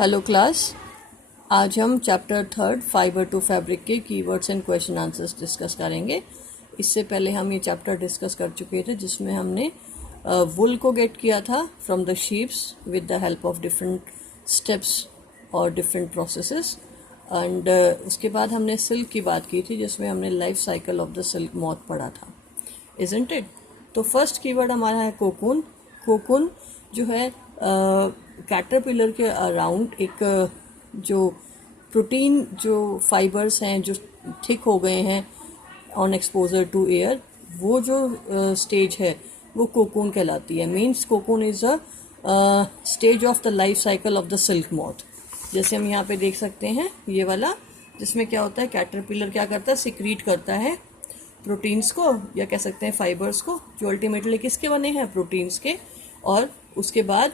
Hello class, आज हम chapter 3 fibre to fabric के keywords and question answers discuss करेंगे। इससे पहले हम ये चैप्टर डिस्कस कर चुके थे जिसमें हमने वुल को गेट किया था from the sheeps with the help of different steps और डिफरेंट प्रोसेसेस एंड उसके बाद हमने सिल्क की बात की थी जिसमें हमने life cycle of the silk moth पढ़ा था, इजंट इट। तो फर्स्ट कीवर्ड हमारा है कोकून। कोकून जो है कैटरपिलर के अराउंड एक जो प्रोटीन जो फाइबर्स हैं जो थिक हो गए हैं ऑन एक्सपोजर टू एयर, वो जो स्टेज है वो कोकून कहलाती है। Means cocoon is a stage of the life cycle of the silk moth. जैसे हम यहाँ पे देख सकते हैं ये वाला, जिसमें क्या होता है, कैटरपिलर क्या करता है, सिक्रीट करता है प्रोटीन्स को या कह सकते हैं फाइबर्स को, जो अल्टीमेटली किसके बने हैं, प्रोटीन्स के, और उसके बाद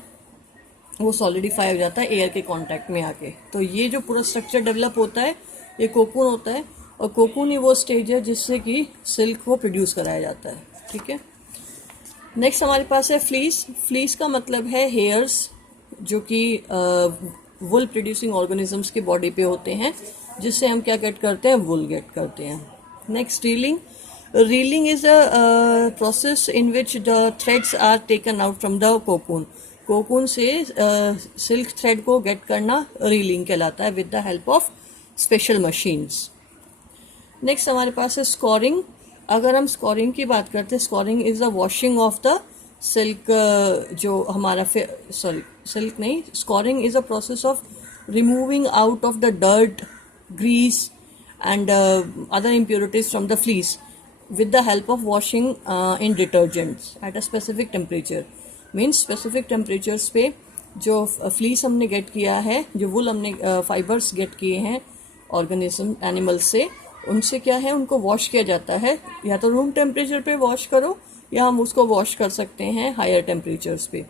वो सॉलिडिफाई हो जाता है एयर के कांटेक्ट में आके। तो ये जो पूरा स्ट्रक्चर डेवलप होता है ये कोकून होता है, और कोकून ही वो स्टेज है जिससे कि सिल्क को प्रोड्यूस कराया जाता है। ठीक है, नेक्स्ट हमारे पास है फ्लीस। फ्लीस का मतलब है हेयर्स जो कि वुल प्रोड्यूसिंग ऑर्गेनिजम्स के बॉडी पे होते हैं, जिससे हम क्या गेट करते हैं, वुल गेट करते हैं। Next reeling. Reeling is a process in which the threads are taken out from the cocoon. Cocoon से सिल्क थ्रेड को गेट करना रीलिंग कहलाता है with the help of special machines. Next हमारे पास है स्कोरिंग। अगर हम स्कोरिंग की बात करते हैं, scouring is the washing of the silk, जो हमारा सिल्क नहीं, scouring is a process of removing out of the dirt, grease and other impurities from the fleece with the help of washing in detergents at a specific temperature. Means specific temperatures पे जो fleece हमने gate किया है, जो वुल हमने fibres gate किए हैं organism animal से, उनसे क्या है, उनको वॉश किया जाता है। या तो रूम टेम्परेचर पे वॉश करो या हम उसको वॉश कर सकते हैं हायर टेम्परेचर्स पे,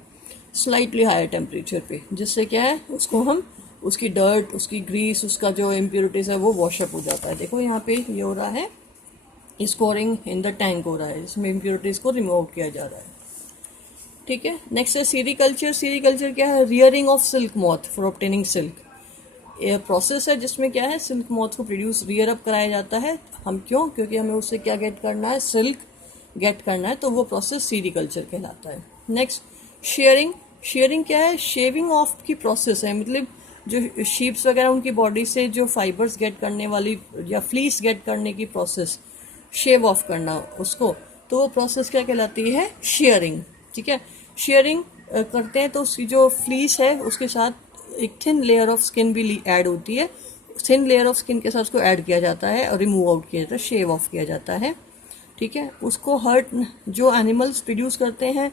स्लाइटली हायर टेम्परेचर पे, जिससे क्या है, उसको हम उसकी डर्ट, उसकी ग्रीस, उसका जो इम्प्योरिटीज है वो वॉशअप हो जाता है। देखो यहाँ पे ये हो रहा है, स्कोरिंग इन द टैंक हो रहा है, इसमें इम्प्योरिटीज को रिमूव किया जा रहा है। ठीक है, नेक्स्ट है सीरीकल्चर। सीरीकल्चर क्या है, rearing of silk moth for obtaining silk. ये प्रोसेस है जिसमें क्या है, सिल्क मॉथ को प्रोड्यूस, रियर अप कराया जाता है। हम क्यों, क्योंकि हमें उससे क्या गेट करना है, सिल्क गेट करना है, तो वो प्रोसेस सीरीकल्चर कहलाता है। Next sharing. शेयरिंग क्या है, शेविंग ऑफ की प्रोसेस है, मतलब जो शीप्स वगैरह उनकी बॉडी से जो फाइबर्स गेट करने वाली या फ्लीस गेट करने की प्रोसेस, शेव ऑफ करना उसको, तो वो प्रोसेस क्या कहलाती है, शेयरिंग। ठीक है, शेयरिंग करते हैं तो उसकी जो फ्लीस है उसके साथ एक थिन लेयर ऑफ स्किन भी ऐड होती है। थिन लेयर ऑफ स्किन के साथ उसको ऐड किया जाता है और रिमूव आउट किया जाता है, शेव ऑफ किया जाता है। ठीक है, उसको हर्ट, जो एनिमल्स प्रोड्यूस करते हैं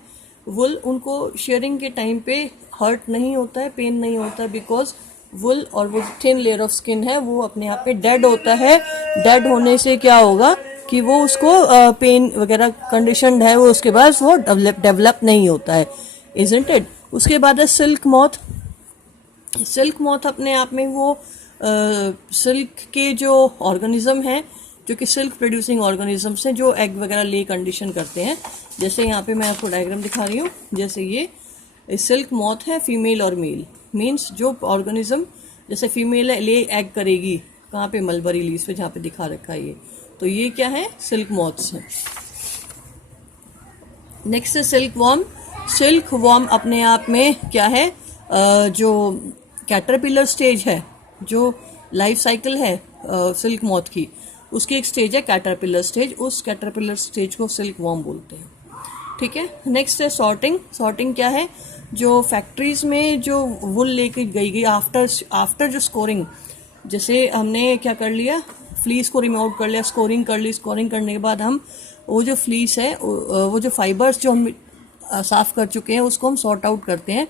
वुल, उनको शेयरिंग के टाइम पे हर्ट नहीं होता है, पेन नहीं होता है, बिकॉज वुल और वो थिन लेयर ऑफ स्किन है वो अपने आप पे डेड होता है। डेड होने से क्या होगा कि वो उसको पेन वगैरह कंडीशन है वो उसके बाद वो डेवलप नहीं होता है, इजंट इट। उसके बाद है सिल्क मॉथ। सिल्क मॉथ अपने आप में वो सिल्क के जो ऑर्गेनिज्म हैं जो कि सिल्क प्रोड्यूसिंग ऑर्गेनिज्म से जो एग वगैरह ले कंडीशन करते हैं। जैसे यहाँ पे मैं आपको डायग्राम दिखा रही हूँ, जैसे ये सिल्क मॉथ है, फीमेल और मेल। मीन्स जो ऑर्गेनिज्म, जैसे फीमेल है, ले एग करेगी कहाँ पे, मलबरी लीव्स पे, जहाँ पे दिखा रखा है ये, तो ये क्या है, सिल्क मॉथ्स है। नेक्स्ट है सिल्क वॉर्म। सिल्क वॉर्म अपने आप में क्या है, जो कैटरपिलर स्टेज है, जो लाइफ साइकिल है सिल्क मॉथ की, उसकी एक स्टेज है कैटरपिलर स्टेज, उस कैटरपिलर स्टेज को सिल्क वॉर्म बोलते हैं। ठीक है, नेक्स्ट है सॉर्टिंग। सॉर्टिंग क्या है, जो फैक्ट्रीज में जो वुल लेके गई आफ्टर जो स्कोरिंग, जैसे हमने क्या कर लिया, फ्लीस को रिमूव कर लिया, स्कोरिंग कर ली, स्कोरिंग करने के बाद हम वो जो फ्लीस है, वो जो फाइबर्स जो हम साफ कर चुके हैं उसको हम सॉर्ट आउट करते हैं,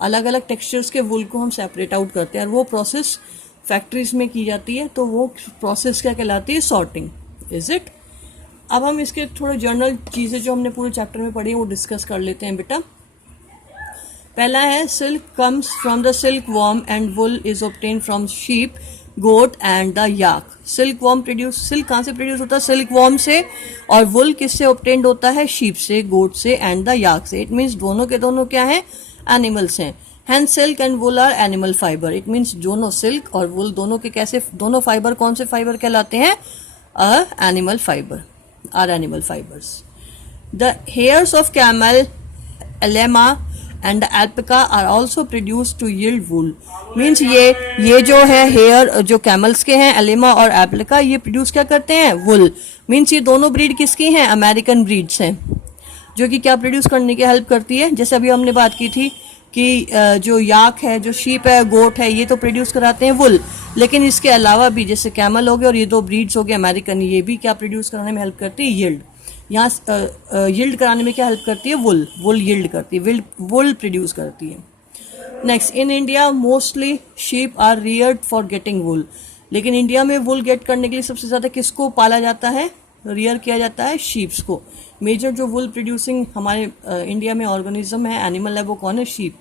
अलग अलग टेक्सचर्स के वुल को हम सेपरेट आउट करते हैं, और वो प्रोसेस फैक्ट्रीज में की जाती है, तो वो प्रोसेस क्या कहलाती है, सॉर्टिंग, इज इट। अब हम इसके थोड़े जर्नल चीज़ें जो हमने पूरे चैप्टर में पढ़ी वो डिस्कस कर लेते हैं बेटा। पहला है silk comes from the silk worm and wool is obtain from sheep, goat and the yak. Silk worm produce, silk कहाँ से प्रोड्यूस होता है, सिल्क वॉर्म से, और वुल किससे ऑब्टेन्ड होता है, शीप से, गोट से एंड द याक से। इट मीन्स दोनों के दोनों क्या है, एनिमल्स हैं। And silk and wool are animal fibre, it means दोनों सिल्क और वुल दोनों के कैसे, दोनों फाइबर कौन से फाइबर कहलाते हैं, animal fibre, are animal fibres. The hairs of camel, llama and alpaca are also produce to yield wool, means ये जो है हेयर जो कैमल्स के हैं, एलेमा और एल्पिका, ये प्रोड्यूस क्या करते हैं, वुल। मीन्स ये दोनों ब्रीड किसकी हैं, अमेरिकन ब्रीड्स हैं, जो कि क्या प्रोड्यूस करने की हेल्प करती है। जैसे अभी हमने बात की थी कि जो याक है, जो शीप है, गोट है, ये तो प्रोड्यूस कराते हैं वुल, लेकिन इसके अलावा भी जैसे कैमल हो गए और ये दो ब्रीड्स हो गए अमेरिकन, ये भी क्या प्रोड्यूस कराने में हेल्प करती है, यील्ड। यहाँ यील्ड कराने में क्या हेल्प करती है, वुल, वुल यील्ड करती है, वुल प्रोड्यूस करती है। Next, in India mostly sheep are reared for getting wool, लेकिन इंडिया में वुल गेट करने के लिए सबसे ज्यादा किसको पाला जाता है, रियर किया जाता है, शीप्स को। मेजर जो वुल प्रोड्यूसिंग हमारे इंडिया में ऑर्गेनिज्म है, एनिमल है, वो कौन है, sheep.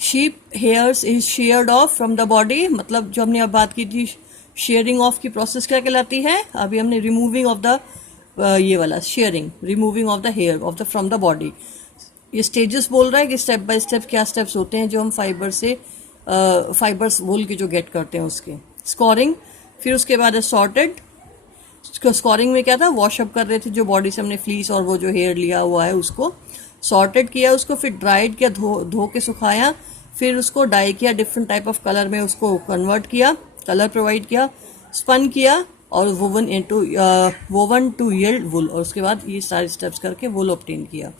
Sheep hairs is shared of from the body, मतलब जो हमने अब बात की थी शेयरिंग ऑफ की प्रोसेस क्या कहलाती है, अभी हमने रिमूविंग ऑफ द ये वाला shearing, removing of the hair of the from the body. ये स्टेजेस बोल रहा है कि स्टेप बाय स्टेप क्या स्टेप्स होते हैं जो हम फाइबर से फाइबर्स वुल के जो गेट करते हैं उसके। स्कोरिंग, फिर उसके बाद है सॉर्टेड। स्कोरिंग में क्या था, वॉशअप कर रहे थे जो बॉडी से हमने फ्लीस और वो जो हेयर लिया हुआ है उसको, सॉर्टेड किया उसको, फिर ड्राइड किया, धो के सुखाया, फिर उसको डाई किया, डिफरेंट टाइप ऑफ कलर में उसको कन्वर्ट किया, कलर प्रोवाइड किया, स्पन किया और वोवन टू यील्ड वुल, और उसके बाद ये सारे स्टेप्स करके वुल ऑब्टेन किया।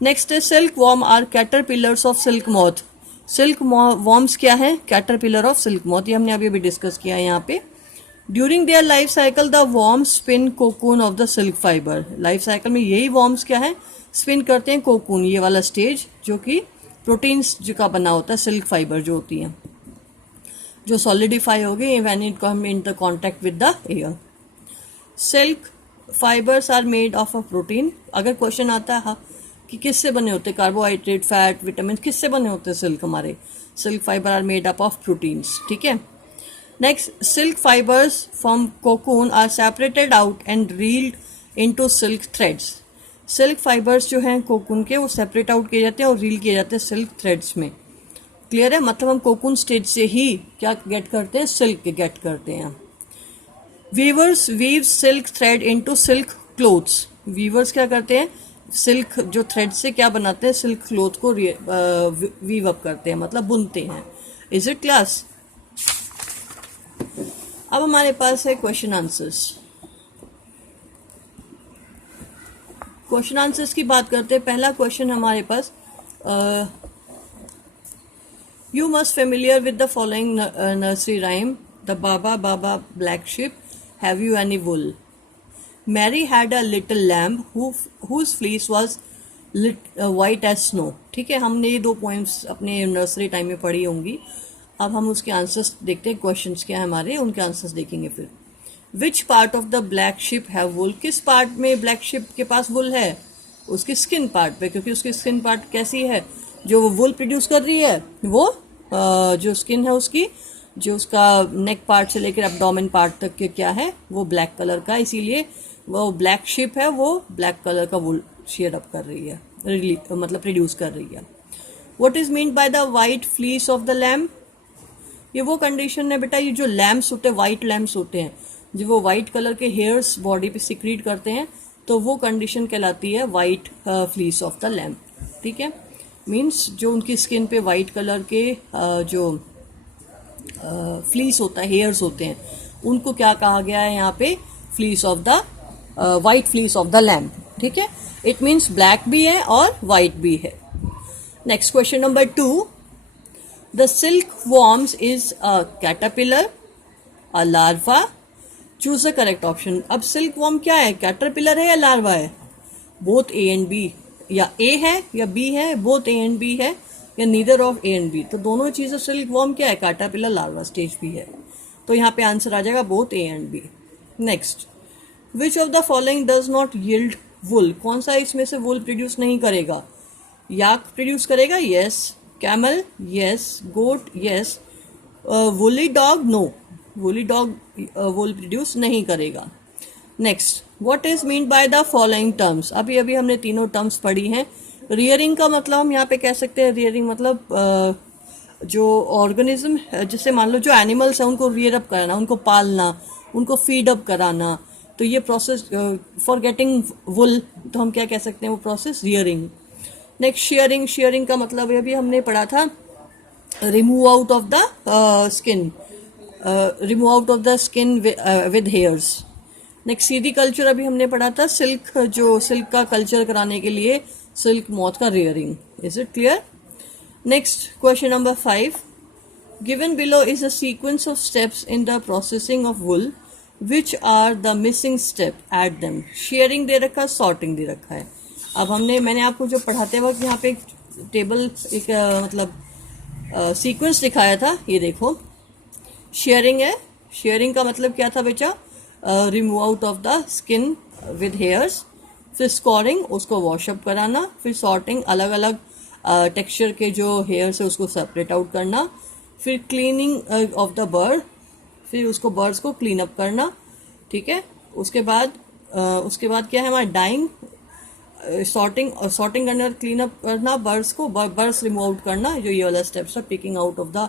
नेक्स्ट है silk worm are caterpillars of silk moth. Silk worms क्या है, कैटरपिलर ऑफ सिल्क मॉथ, ये हमने अभी भी डिस्कस किया है यहाँ पे। During their life cycle the worms spin cocoon of the silk fibre, life cycle में यही वॉर्म्स क्या है, स्पिन करते हैं कोकून, ये वाला स्टेज जो कि प्रोटीन्स जो का बना होता है, सिल्क फाइबर जो होती है, जो सॉलिडिफाई हो गई when it come in the contact with the air. Silk fibres are made of a protein, अगर क्वेश्चन आता है कि किससे बने होते हैं, कार्बोहाइड्रेट, फैट, विटामिन, किससे बने होते हैं सिल्क, हमारे silk fibre are made up of proteins, ठीक है। Next, silk fibres from cocoon are separated out and reeled into silk threads. Silk fibres जो हैं कोकून के, वो सेपरेट आउट किए जाते हैं और रील किए जाते हैं सिल्क थ्रेड्स में। क्लियर है, मतलब हम कोकून स्टेज से ही क्या गेट करते हैं, सिल्क गेट करते हैं। Weavers weave silk thread into silk cloths, weavers क्या करते हैं, सिल्क जो थ्रेड से क्या बनाते हैं, सिल्क क्लोथ को वीव अप करते हैं, मतलब बुनते हैं। Is it class? अब हमारे पास है क्वेश्चन आंसर्स। क्वेश्चन आंसर्स की बात करते हैं। पहला क्वेश्चन हमारे पास, you must familiar with the following nursery rhyme, the baa baa black sheep, have you any wool, Mary had a little lamb whose fleece was white as snow. ठीक है, हमने ये दो पॉइंट्स अपने नर्सरी टाइम में पढ़ी होंगी। अब हम उसके आंसर्स देखते हैं, क्वेश्चंस क्या है हमारे, उनके आंसर्स देखेंगे फिर। Which part of the black sheep have wool, किस पार्ट में ब्लैक शिप के पास वुल है, उसकी स्किन पार्ट पे, क्योंकि उसकी स्किन पार्ट कैसी है, जो वो वुल प्रोड्यूस कर रही है, वो जो स्किन है उसकी, जो उसका नेक पार्ट से लेकर एब्डोमेन पार्ट तक के क्या है, वो ब्लैक कलर का, इसीलिए वो ब्लैक शिप है, वो ब्लैक कलर का वुल शेयर अप कर रही है, मतलब प्रोड्यूस कर रही है। What is mean by the white fleece of the lamb, ये वो कंडीशन है बेटा, ये जो लैम्प्स होते हैं, वाइट लैम्प्स होते हैं, जो वो वाइट कलर के हेयर्स बॉडी पे सिक्रीट करते हैं, तो वो कंडीशन कहलाती है white fleece of the lamp. ठीक है, मीन्स जो उनकी स्किन पे वाइट कलर के जो फ्लीस होता है, हेयर्स होते हैं, उनको क्या कहा गया है यहाँ पे, fleece of the white fleece of the lamp. ठीक है, इट मीन्स ब्लैक भी है और वाइट भी है। Next question number 2, the silk worms is a caterpillar, a larva, choose the correct option. अब सिल्क वॉर्म क्या है, कैटरपिलर है या लार्वा है, बोथ ए एंड बी, या ए है या बी है, बोथ ए एंड बी है, या neither of A and B, तो दोनों चीजें। सिल्क वॉर्म क्या है, कैटरपिलर, लार्वा स्टेज भी है, तो यहाँ पे आंसर आ जाएगा both A and B. Next, which of the following does not yield wool, कौन सा इसमें से वुल प्रोड्यूस नहीं करेगा, याक प्रोड्यूस करेगा, yes, camel, yes, goat, yes, woolly dog, no, woolly dog wool produce नहीं करेगा। Next, what is mean by the following terms, अभी अभी हमने तीनों टर्म्स पढ़ी हैं, रियरिंग का मतलब हम यहाँ पे कह सकते हैं, रियरिंग मतलब जो ऑर्गेनिज्म, जैसे मान लो जो एनिमल्स हैं उनको रियर अप कराना, उनको पालना, उनको फीड अप कराना, तो ये प्रोसेस फॉर गेटिंग वुल, तो हम क्या कह सकते हैं वो process, rearing. Next sharing, sharing का मतलब ये भी हमने पढ़ा था, remove out of the skin, remove out of the skin with hairs. Next sericulture अभी हमने पढ़ा था, सिल्क, जो सिल्क का कल्चर कराने के लिए सिल्क मॉथ का rearing. Is it clear? Next question number 5, given below is a sequence of steps in the processing of wool, which are the missing step at them. Shearing दे रखा है, sorting दे रखा है। अब मैंने आपको जो पढ़ाते वक्त यहाँ पे एक टेबल, एक मतलब सीक्वेंस दिखाया था, ये देखो शेयरिंग है। शेयरिंग का मतलब क्या था बच्चा, remove out of the skin with hairs, फिर स्कोरिंग, उसको वॉशअप कराना, फिर सॉर्टिंग, अलग अलग टेक्सचर के जो हेयर्स है उसको सेपरेट आउट करना, फिर क्लीनिंग ऑफ द बर्ड, फिर उसको बर्ड्स को क्लीन अप करना, ठीक है। उसके बाद क्या है हमारा, डाइंग, सॉर्टिंग करना और क्लीन अप करना बर्ड्स को, बर्ड्स रिमूव आउट करना, जो ये वाला स्टेप्स है, picking out of the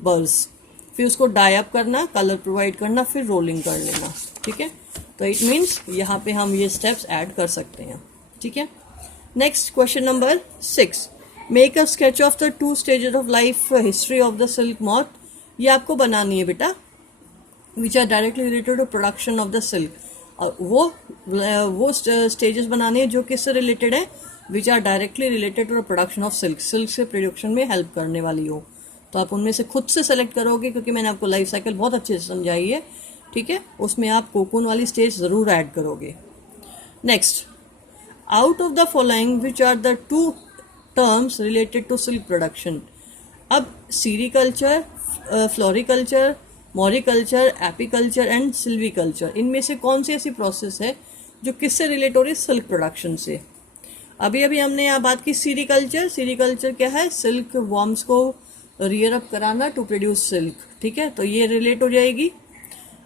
birds, फिर उसको डाई अप करना, कलर प्रोवाइड करना, फिर रोलिंग कर लेना, ठीक है। तो इट मीन्स यहाँ पे हम ये स्टेप्स ऐड कर सकते हैं, ठीक है। Next question number 6, make a sketch of the 2 stages of life history of the silk moth. ये आपको बनानी है बेटा, which are directly related to production of the silk. वो स्टेजेस बनाने हैं जो किससे रिलेटेड है, which are directly related to the production of silk, silk से प्रोडक्शन में हेल्प करने वाली हो। तो आप उनमें से खुद से सेलेक्ट करोगे, क्योंकि मैंने आपको लाइफ साइकिल बहुत अच्छे से समझाई है, ठीक है। उसमें आप कोकून वाली स्टेज ज़रूर ऐड करोगे। Next, out of the following which are the 2 terms related to silk production. अब sericulture, floriculture, moriculture, apiculture and silviculture, इनमें से कौन सी ऐसी प्रोसेस है जो किससे रिलेट हो रही है, सिल्क प्रोडक्शन से। अभी हमने यहाँ बात की सीरीकल्चर। सीरीकल्चर क्या है, सिल्क वॉर्म्स को रियर अप कराना टू प्रोड्यूस सिल्क, ठीक है, तो ये रिलेट हो जाएगी।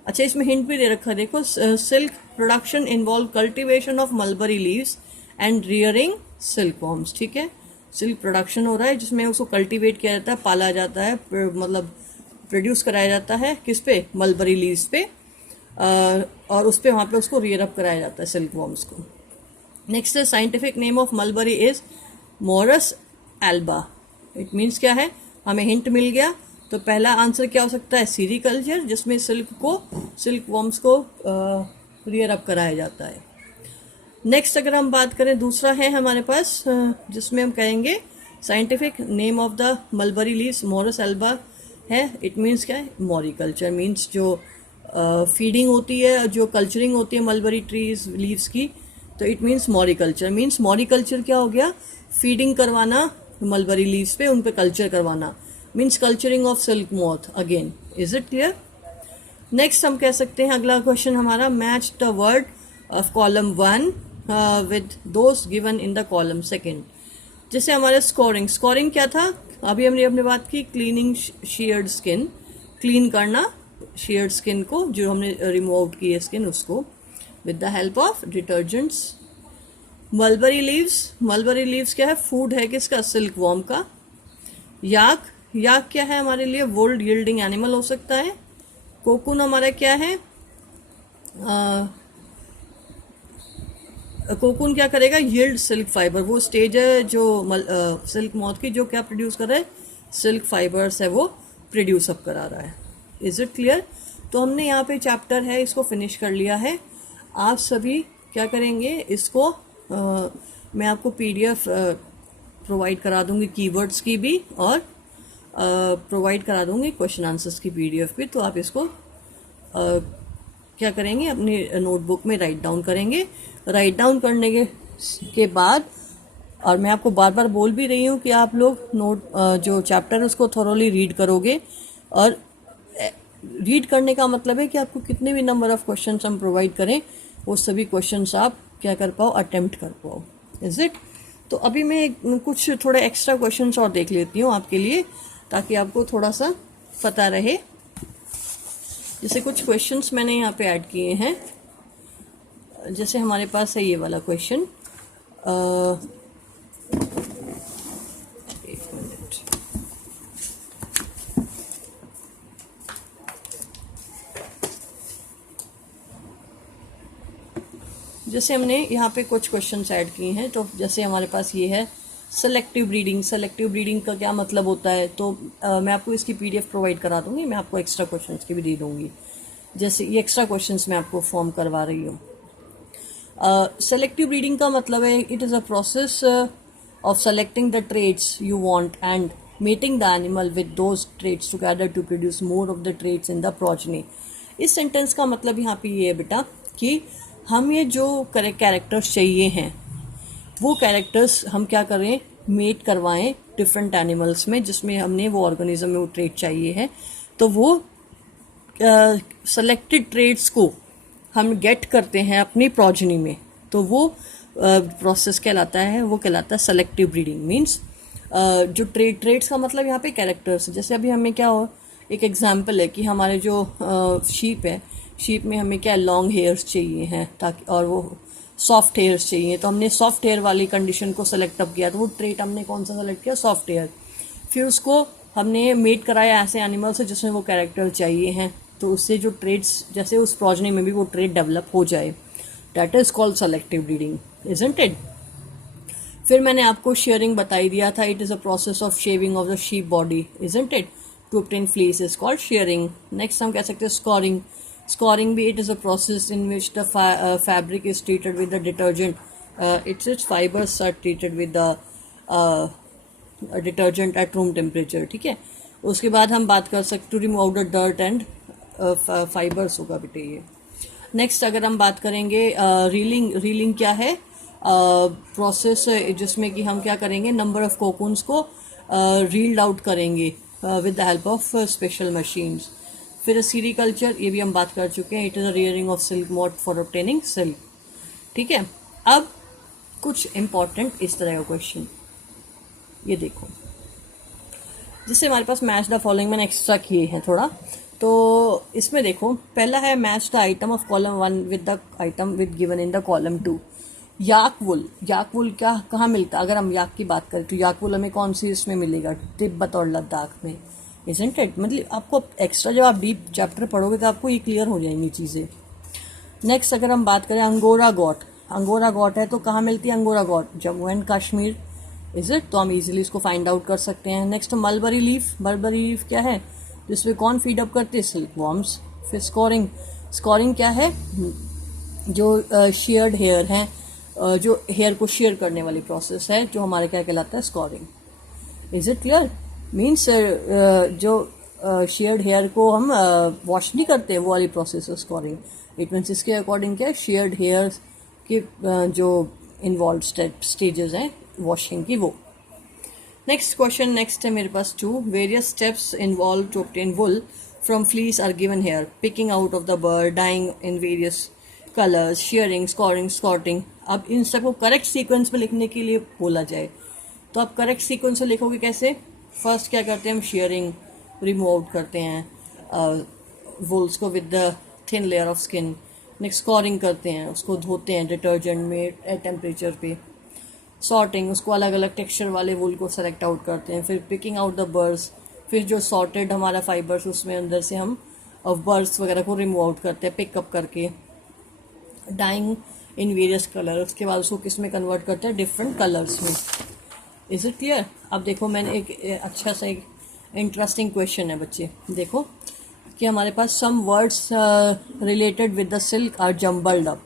अच्छा, इसमें हिंट भी दे रखा है, देखो, silk production involve cultivation of mulberry leaves and rearing silk worms, ठीक है। सिल्क प्रोडक्शन हो रहा है जिसमें उसको कल्टीवेट किया जाता है, पाला जाता है, मतलब प्रोड्यूस कराया जाता है, किस पे, मलबरी लीव्स पे, और उस पे वहाँ पे उसको रियर अप कराया जाता है सिल्क वॉर्म्स को। नेक्स्ट है, scientific name of mulberry is Morris Elba. It means क्या है, हमें हिंट मिल गया। तो पहला आंसर क्या हो सकता है, सीरीकल्चर, जिसमें सिल्क वॉर्म्स को रियर अप कराया जाता है। नेक्स्ट अगर हम बात करें, दूसरा है हमारे पास, जिसमें हम कहेंगे scientific name of the mulberry leaves Morris Elba है। इट मीन्स क्या है, मॉरिकल्चर, मीन्स जो फीडिंग होती है, जो कल्चरिंग होती है मलबरी ट्रीज लीव्स की, तो इट मीन्स मॉरिकल्चर। मीन्स मॉरिकल्चर क्या हो गया, फीडिंग करवाना मलबरी लीव्स पे, उन पे कल्चर करवाना, means culturing of silk moth again. Is it clear? Next हम कह सकते हैं, अगला क्वेश्चन हमारा, match the word of column 1 with those given in the column 2। जैसे हमारे स्कोरिंग क्या था, अभी हमने बात की, क्लीनिंग शेयर्ड स्किन, क्लीन करना शेयर्ड स्किन को, जो हमने रिमूव आउट की है स्किन, उसको with the help of detergents. Mulberry leaves क्या है, फूड है किसका, सिल्क वॉर्म का। याक क्या है हमारे लिए, वुल यील्डिंग एनिमल हो सकता है। कोकून हमारा क्या है, कोकून क्या करेगा, यील्ड सिल्क फाइबर, वो स्टेज है जो सिल्क मॉथ की, जो क्या प्रोड्यूस कर रहा है, सिल्क फाइबर्स है वो प्रोड्यूस अप करा रहा है। Is it clear? तो हमने यहाँ पे चैप्टर है इसको फिनिश कर लिया है। आप सभी क्या करेंगे, इसको मैं आपको PDF प्रोवाइड करा दूंगी, कीवर्ड्स की भी, और प्रोवाइड करा दूंगी क्वेश्चन आंसर्स की PDF भी। तो आप इसको क्या करेंगे, अपनी नोटबुक में राइट डाउन करेंगे। राइट डाउन करने के बाद, और मैं आपको बार बार बोल भी रही हूँ कि आप लोग जो चैप्टर है उसको थॉरोली रीड करोगे। और रीड करने का मतलब है कि आपको कितने भी नंबर ऑफ क्वेश्चंस हम प्रोवाइड करें, वो सभी क्वेश्चंस आप क्या कर पाओ, अटेम्प्ट कर पाओ। Is it? तो अभी मैं कुछ थोड़े एक्स्ट्रा क्वेश्चंस और देख लेती हूँ आपके लिए, ताकि आपको थोड़ा सा पता रहे। जैसे कुछ क्वेश्चंस मैंने यहाँ पे ऐड किए हैं। जैसे हमारे पास है ये वाला क्वेश्चन, जैसे हमने यहाँ पे कुछ क्वेश्चंस ऐड किए हैं, तो जैसे हमारे पास ये है सेलेक्टिव ब्रीडिंग। सेलेक्टिव ब्रीडिंग का क्या मतलब होता है, तो मैं आपको इसकी PDF प्रोवाइड करा दूँगी, मैं आपको एक्स्ट्रा क्वेश्चंस की भी दे दूँगी। जैसे ये एक्स्ट्रा क्वेश्चंस मैं आपको फॉर्म करवा रही हूँ। सेलेक्टिव ब्रीडिंग का मतलब है it is a process of selecting the traits you want and mating the animal with those traits together to produce more of the traits in the progeny। इस sentence का मतलब यहाँ पे ये है बेटा कि हम ये जो कैरेक्टर्स चाहिए हैं वो कैरेक्टर्स हम क्या करें, मेट करवाएं डिफरेंट एनिमल्स में जिसमें हमने वो ऑर्गेनिज्म में वो ट्रेट चाहिए है, तो वो सेलेक्टेड ट्रेट्स को हम गेट करते हैं अपनी प्रोजनी में, तो वो प्रोसेस कहलाता है, वो कहलाता है सेलेक्टिव ब्रीडिंग। मीन्स जो ट्रेट्स का मतलब यहाँ पे कैरेक्टर्स, जैसे अभी हमें क्या हो, एक एग्जांपल है कि हमारे जो शीप है, शीप में हमें क्या लॉन्ग हेयर्स चाहिए हैं ताकि, और वो सॉफ्ट हेयर्स चाहिए, तो हमने सॉफ्ट हेयर वाली कंडीशन को सेलेक्ट अप किया, तो वो ट्रेट हमने कौन सा सेलेक्ट किया, सॉफ्ट हेयर। फिर उसको हमने मेट कराया ऐसे एनिमल से जिसमें वो कैरेक्टर चाहिए हैं, तो उससे जो ट्रेट्स, जैसे उस प्रोजनी में भी वो ट्रेट डेवलप हो जाए, that is called selective breeding, isn't it. फिर मैंने आपको शेयरिंग बताई दिया था, it is a process of shaving of the sheep body, isn't it, to obtain fleece is called shearing. Next हम कह सकते हैं स्कोरिंग। स्कोरिंग भी it is a process in which the fabric is treated with the detergent, its fibres are treated with the detergent at room temperature, ठीक है। उसके बाद हम बात कर सकते to remove the dirt and fibres होगा बेटे ये। नेक्स्ट अगर हम बात करेंगे रीलिंग, रीलिंग क्या है, प्रोसेस जिसमें कि हम क्या करेंगे, नंबर ऑफ कोकून्स को रील्ड आउट करेंगे with the help of special machines. फिर सीरीकल्चर, ये भी हम बात कर चुके हैं, it is a rearing of silk मोट फॉर ऑब्टेनिंग सिल्क, ठीक है। अब कुछ इंपॉर्टेंट इस तरह का क्वेश्चन, ये देखो, जिससे हमारे पास मैच द फॉलोइंग मैंने एक्स्ट्रा किए हैं थोड़ा, तो इसमें देखो पहला है match the item of column 1 with the item with given in the column 2। याक वुल, याक वुल क्या कहाँ मिलता है, अगर हम याक की बात करें तो याक वुल हमें कौन सी इसमें मिलेगा, तिब्बत और लद्दाख में, इजंट इट। मतलब आपको एक्स्ट्रा जब आप डीप चैप्टर पढ़ोगे तो आपको ये क्लियर हो जाएंगी चीज़ें। नेक्स्ट अगर हम बात करें अंगोरा गॉट, अंगोरा गॉट है तो कहाँ मिलती है angora got, Jammu and Kashmir, is it, तो हम इजीली इसको फाइंड आउट कर सकते हैं। Next mulberry leaf, mulberry leaf क्या है, जिसमें कौन फीड अप करते हैं, सिल्क वॉर्म्स। फिर स्कोरिंग, स्कोरिंग क्या है, जो शेयर्ड हेयर हैं, जो हेयर को शेयर करने वाली प्रोसेस है, जो हमारे क्या कहलाता है, scoring. Is it clear, means जो शेयर्ड हेयर को हम वॉश नहीं करते, वो वाली प्रोसेस है स्कोरिंग। इट मीन्स इसके अकॉर्डिंग क्या है, शेयर्ड हेयर के जो इन्वॉल्व स्टेजेस हैं वॉशिंग की, वो। नेक्स्ट क्वेश्चन, नेक्स्ट है मेरे पास 2, various steps involve to obtain wool from fleece are given here, picking out of the bird, dyeing in various colours, shearing, scouring, sorting. अब इन सबको करेक्ट सीक्वेंस में लिखने के लिए बोला जाए तो आप करेक्ट सीक्वेंस में लिखोगे कैसे, फर्स्ट क्या करते हैं हम, शेयरिंग, रिमूव आउट करते हैं वुल्स को with the thin layer of skin. Next scoring करते हैं, उसको धोते हैं डिटर्जेंट में एट टेम्परेचर पे। सॉर्टिंग, उसको अलग अलग टेक्सचर वाले वुल को सेलेक्ट आउट करते हैं। फिर पिकिंग आउट द बर्ड्स, फिर जो सॉर्टेड हमारा फाइबर्स उसमें अंदर से हम बर्ड्स वगैरह को रिमूव आउट करते हैं पिकअप करके। डाइंग इन वेरियस कलर, उसके बाद उसको किस में कन्वर्ट करते हैं, डिफरेंट कलर्स में। Is it clear. अब देखो मैंने एक अच्छा सा एक इंटरेस्टिंग क्वेश्चन है बच्चे, देखो कि हमारे पास some words related with the silk are jumbled up,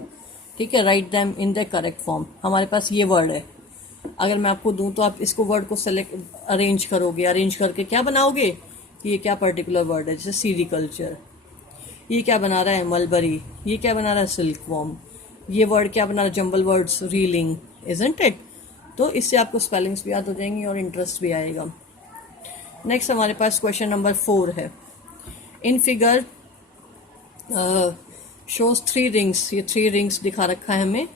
ठीक है, write them in the correct form. हमारे पास ये वर्ड है, अगर मैं आपको दूं तो आप इसको वर्ड को सेलेक्ट अरेंज करोगे, अरेंज करके क्या बनाओगे कि ये क्या पर्टिकुलर वर्ड है, जैसे सीरीकल्चर, ये क्या बना रहा है, मलबरी, ये क्या बना रहा है, सिल्क वॉर्म, ये वर्ड क्या बना रहा है, jumble words, reeling, isn't it. तो इससे आपको स्पेलिंग्स भी याद हो जाएंगी और इंटरेस्ट भी आएगा। नेक्स्ट हमारे पास क्वेश्चन नंबर 4 है, इन फिगर शोज 3 रिंग्स, ये 3 रिंग्स दिखा रखा है हमें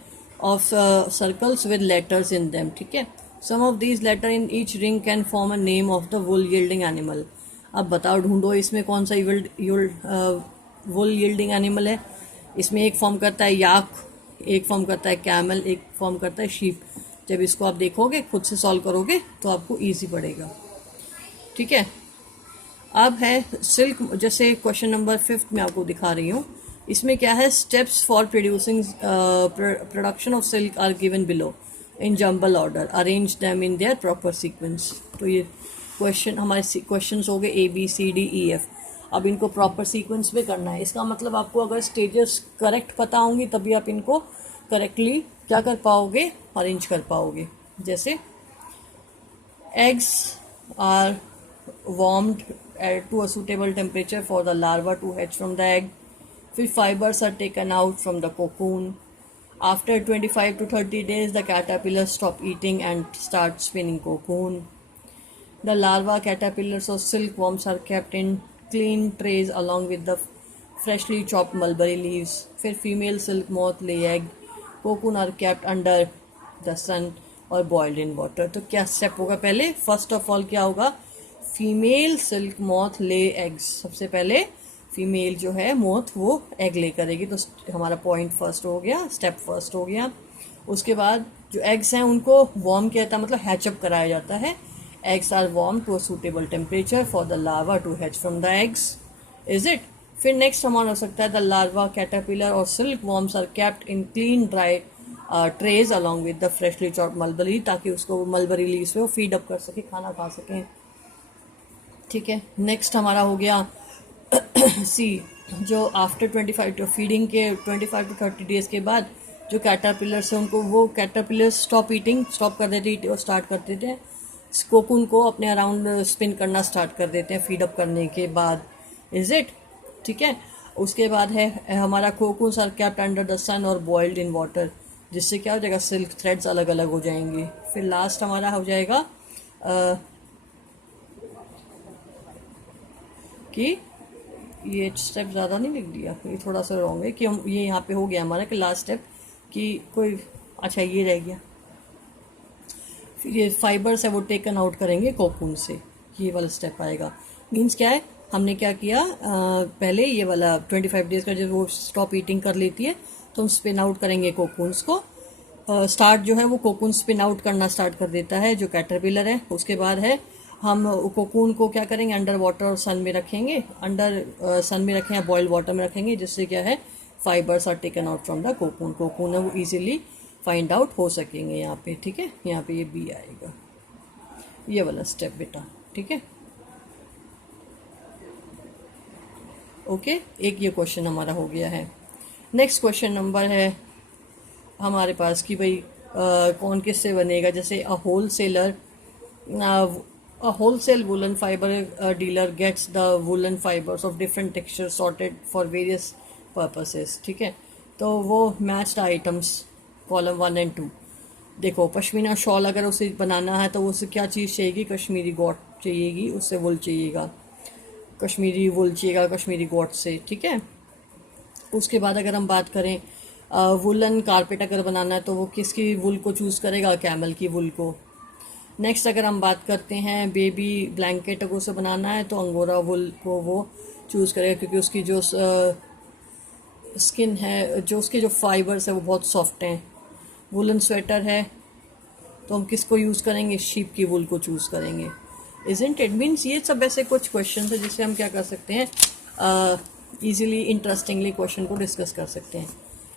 of circles with letters in them, ठीक है। Some of these letter in each ring can form a name of the wool yielding animal. अब बताओ ढूंढो इसमें कौन सा वुल यील्डिंग एनिमल है। इसमें एक फॉर्म करता है याक, एक फॉर्म करता है कैमल, एक फॉर्म करता है शीप। जब इसको आप देखोगे, खुद से सॉल्व करोगे तो आपको ईजी पड़ेगा, ठीक है। अब है सिल्क, जैसे क्वेश्चन नंबर 5 में आपको दिखा रही हूँ, इसमें क्या है, steps for producing production of silk are given below in jumble order, arrange them in their proper sequence. तो ये क्वेश्चन हमारे क्वेश्चंस हो गए ABCDEF। अब इनको प्रॉपर सीक्वेंस में करना है। इसका मतलब आपको अगर स्टेजेस करेक्ट पता होंगी तभी आप इनको करेक्टली क्या कर पाओगे, अरेंज कर पाओगे। जैसे eggs are warmed to a suitable temperature for the larva to hatch from the egg. फिर fibers are taken out from the cocoon. After 25 to 30 days, the caterpillars stop eating and start spinning cocoon. The larva caterpillars or silkworms are kept in clean trays along with the freshly chopped mulberry leaves. फिर female silk moth lay egg. Cocoon are kept under the sun और boiled in water. तो क्या step होगा, पहले first of all क्या होगा, female silk moth lay eggs. सबसे पहले फीमेल जो है मोथ वो एग ले करेगी, तो हमारा पॉइंट फर्स्ट हो गया, स्टेप फर्स्ट हो गया। उसके बाद जो एग्स हैं उनको वार्म किया जाता है, मतलब हैचअप कराया जाता है। Eggs are warm to a suitable temperature for the larva to hatch from the eggs, is it. फिर नेक्स्ट हमारा हो सकता है द लार्वा कैटरपिलर और silk worms are kept in clean dry trays along with the freshly chopped mulberry, ताकि उसको mulberry leaves पे वो फीड अप कर सके, खाना खा सकें। ठीक है, नेक्स्ट हमारा हो गया सी, जो आफ्टर 25 टू फीडिंग के 25 टू 30 डेज के बाद जो कैटरपिलर्स हैं उनको वो कैटरपिलर्स स्टॉप कर देते हैं और स्टार्ट कर देते हैं कोकून को अपने अराउंड स्पिन करना स्टार्ट कर देते हैं फीड अप करने के बाद, इज इट। ठीक है, उसके बाद है हमारा cocoons are kept under the sun और बॉइल्ड इन वाटर, जिससे क्या हो जाएगा, सिल्क थ्रेड्स अलग अलग हो जाएंगे। फिर लास्ट हमारा हो जाएगा कि ये स्टेप ज़्यादा नहीं लिख दिया, ये थोड़ा सा रॉन्ग है कि हम ये यहाँ पे हो गया हमारा कि लास्ट स्टेप कि कोई, अच्छा ये रह गया। फिर ये फाइबर्स है वो टेकन आउट करेंगे कोकून से, ये वाला स्टेप आएगा। मीन्स क्या है, हमने क्या किया, पहले ये वाला 25 डेज का जब वो स्टॉप ईटिंग कर लेती है तो हम स्पिन आउट करेंगे कोकून्स को। स्टार्ट जो है वो कोकून स्पिन आउट करना स्टार्ट कर देता है जो कैटरपिलर है। उसके बाद है हम कोकून को क्या करेंगे, अंडर वाटर और सन में रखेंगे, अंडर सन में रखें या बॉइल्ड वाटर में रखेंगे, जिससे क्या है fibres are taken out from the cocoon है वो इजीली फाइंड आउट हो सकेंगे यहाँ पे। ठीक है, यहाँ पे ये बी आएगा, ये वाला स्टेप बेटा। ठीक है, ओके, एक ये क्वेश्चन हमारा हो गया है। नेक्स्ट क्वेश्चन नंबर है हमारे पास कि भाई कौन किससे बनेगा। जैसे a wholesale woollen fibre dealer gets the woollen fibres of different texture sorted for various purposes. ठीक है, तो वो मैच्ड आइटम्स कॉलम 1 और 2। देखो, पश्मीना शॉल अगर उसे बनाना है तो उससे क्या चीज़ चाहिएगी, कश्मीरी गोट चाहिएगी, उससे वुल चाहिएगा, कश्मीरी वुल चाहिएगा कश्मीरी गोट से। ठीक है, उसके बाद अगर हम बात करें वुलन कारपेट अगर बनाना है तो वो किसकी वुल को चूज़ करेगा, कैमल की वुल को। नेक्स्ट अगर हम बात करते हैं बेबी ब्लैंकेट अगर उसे बनाना है तो अंगोरा वुल को वो चूज़ करेगा, क्योंकि उसकी जो स्किन है, जो उसके जो फाइबर्स है वो बहुत सॉफ्ट हैं। वुलन स्वेटर है तो हम किसको यूज़ करेंगे, शीप की वुल को चूज़ करेंगे, इज़न्ट इट। मीन्स ये सब ऐसे कुछ क्वेश्चन है जिससे हम क्या कर सकते हैं, ईजिली इंटरेस्टिंगली क्वेश्चन को डिस्कस कर सकते हैं।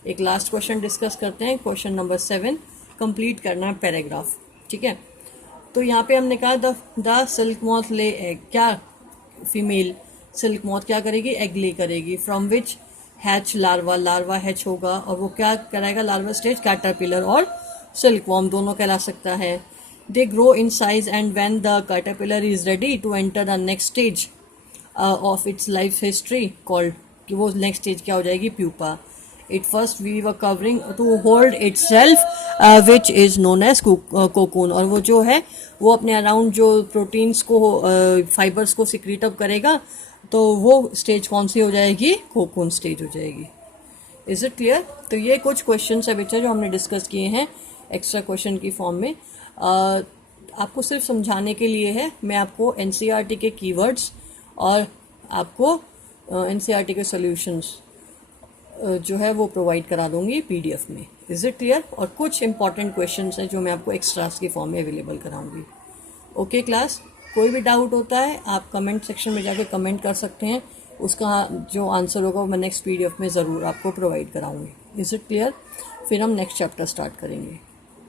एक लास्ट क्वेश्चन डिस्कस करते हैं, क्वेश्चन नंबर 7, कंप्लीट करना है पैराग्राफ। ठीक है, तो यहाँ पे हमने कहा the silk moth lay egg, क्या फीमेल सिल्क मॉथ क्या करेगी, एग ले करेगी, from which hatch larva hatch होगा, और वो क्या कराएगा, लार्वा स्टेज कैटरपिलर और सिल्क वॉर्म दोनों कहला सकता है। They grow in size and when the caterpillar is ready to enter the next stage of its life history called, कि वो नेक्स्ट स्टेज क्या हो जाएगी, pupa. It first weave a covering to hold itself which is known as cocoon, और वो जो है वो अपने अराउंड जो प्रोटीन्स को फाइबर्स को सिक्रीट अप करेगा, तो वो स्टेज कौन सी हो जाएगी, कोकून स्टेज हो जाएगी। Is it clear. तो ये कुछ क्वेश्चन है बच्चा जो हमने डिस्कस किए हैं एक्स्ट्रा क्वेश्चन की फॉर्म में। आपको सिर्फ समझाने के लिए है, मैं आपको एनसीईआरटी के कीवर्ड्स और आपको एनसीईआरटी के सॉल्यूशंस जो है वो प्रोवाइड करा दूंगी पीडीएफ में। Is it clear. और कुछ इंपॉर्टेंट क्वेश्चंस हैं जो मैं आपको एक्स्ट्रास की फॉर्म में अवेलेबल कराऊंगी। ओके क्लास, कोई भी डाउट होता है आप कमेंट सेक्शन में जाके कमेंट कर सकते हैं, उसका जो आंसर होगा वो मैं नेक्स्ट PDF में ज़रूर आपको प्रोवाइड कराऊंगी। Is it clear? फिर हम नेक्स्ट चैप्टर स्टार्ट करेंगे।